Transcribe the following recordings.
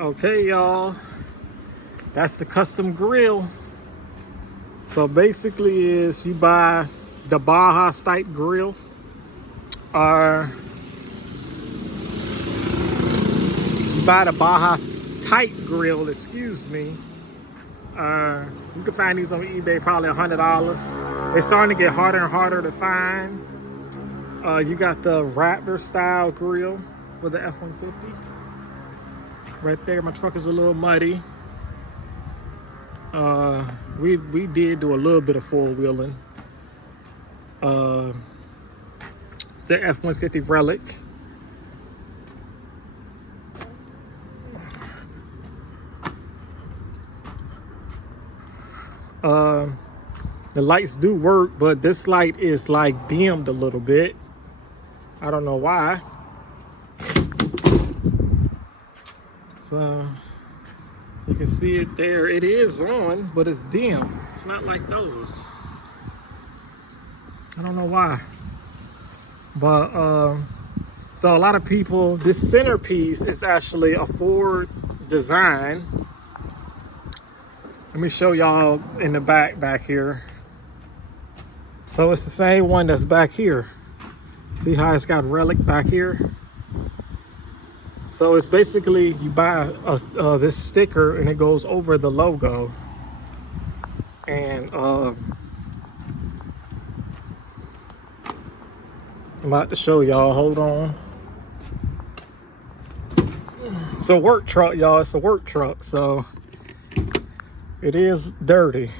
Okay, y'all, that's the custom grill. So basically is you buy the Baja type grill, or you buy the Baja type grill, excuse me. You can find these on eBay, probably $100. They're starting to get harder and harder to find. You got the Raptor style grill for the F-150. Right there, my truck is a little muddy. We did do a little bit of four-wheeling. It's the F-150 Relic. The lights do work, but this light is like dimmed a little bit. I don't know why. So you can see it there. It is on, but it's dim. It's not like those. I don't know why. But so a lot of people, this centerpiece is actually a Ford design. Let me show y'all in the back here. So it's the same one that's back here. See how it's got Relic back here? So it's basically you buy this sticker and it goes over the logo. And I'm about to show y'all, hold on. It's a work truck, y'all. It's a work truck, so it is dirty.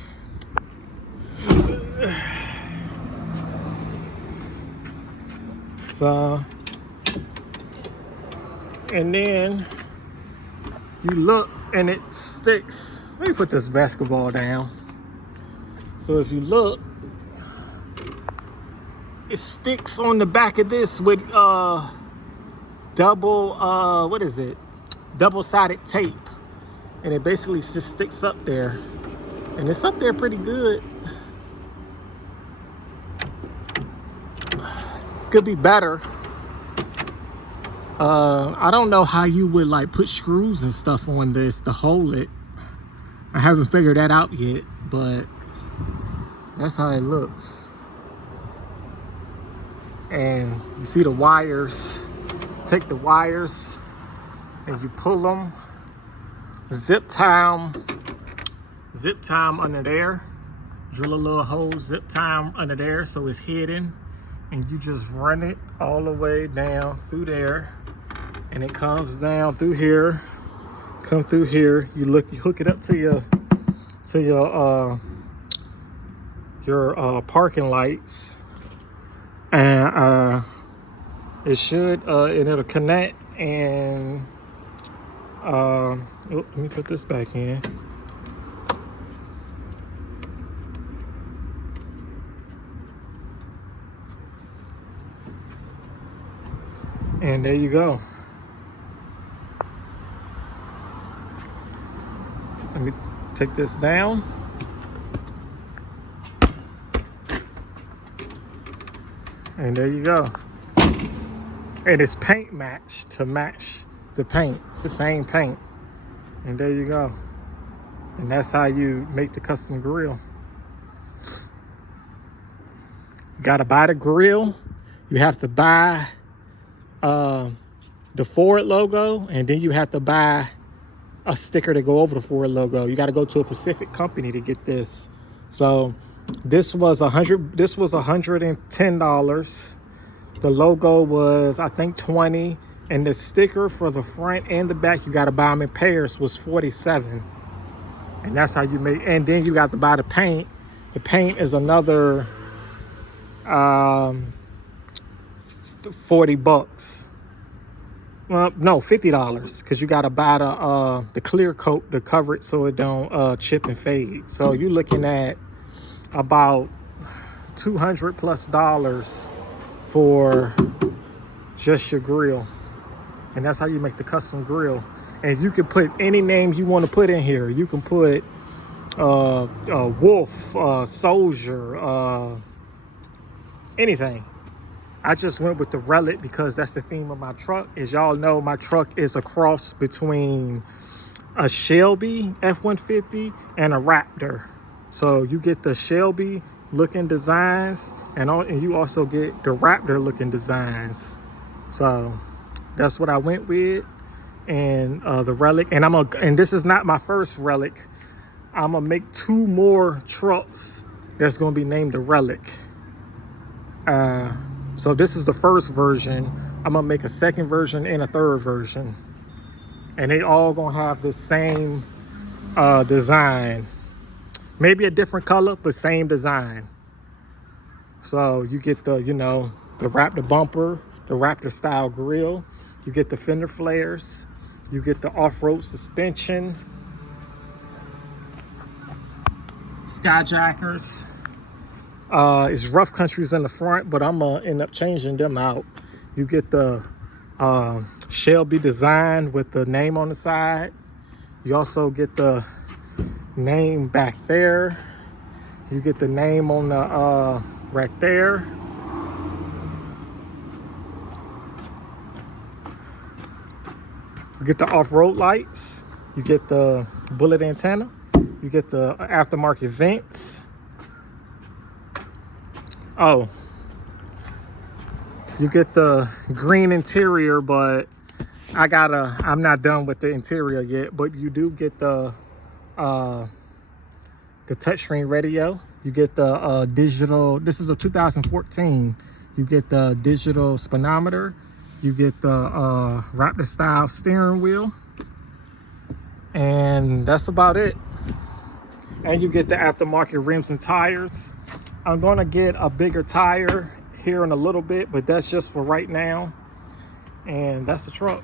So, and then you look and it sticks. Let me put this basketball down. So if you look, it sticks on the back of this with double-sided tape. And it basically just sticks up there. And it's up there pretty good. Could be better. I don't know how you would like put screws and stuff on this to hold it. I haven't figured that out yet, but that's how it looks. And you see the wires. Take the wires and you pull them. Zip tie under there. Drill a little hole, zip tie under there so it's hidden. And you just run it all the way down through there. And it comes down through here. Come through here. You hook it up to your parking lights. And it should and it'll connect. And let me put this back in. And there you go. Let me take this down. And there you go. And it's paint matched to match the paint. It's the same paint. And there you go. And that's how you make the custom grill. You gotta buy the grill. You have to buy the Ford logo, and then you have to buy a sticker to go over the Ford logo. You got to go to a specific company to get this. So this was $110. The logo was, I think, $20, and the sticker for the front and the back, you got to buy them in pairs, was $47. And that's how you make. And then you got to buy the paint. The paint is another $40. Well, no, $50, because you got to buy the clear coat to cover it so it don't chip and fade. So you're looking at about $200+ for just your grill. And that's how you make the custom grill. And you can put any name you want to put in here. You can put Wolf, Soldier, anything. I just went with the Relic because that's the theme of my truck. As y'all know, my truck is a cross between a Shelby F150 and a Raptor. So you get the Shelby looking designs, and you also get the Raptor looking designs. So that's what I went with, and the Relic. And this is not my first Relic. I'm gonna make 2 more trucks that's gonna be named the Relic. So this is the first version. I'm gonna make a second version and a third version, and they all gonna have the same design, maybe a different color, but same design. So you get the, you know, the Raptor bumper, the Raptor style grille, you get the fender flares, you get the off-road suspension, skyjackers. It's rough countries in the front, but I'm gonna end up changing them out. You get the Shelby design with the name on the side. You also get the name back there. You get the name on the right there. You get the off-road lights. You get the bullet antenna. You get the aftermarket vents. Oh, you get the green interior, but I'm not done with the interior yet, but you do get the touchscreen radio. You get the digital, this is a 2014. You get the digital speedometer. You get the Raptor style steering wheel. And that's about it. And you get the aftermarket rims and tires. I'm gonna get a bigger tire here in a little bit, but that's just for right now. And that's the truck.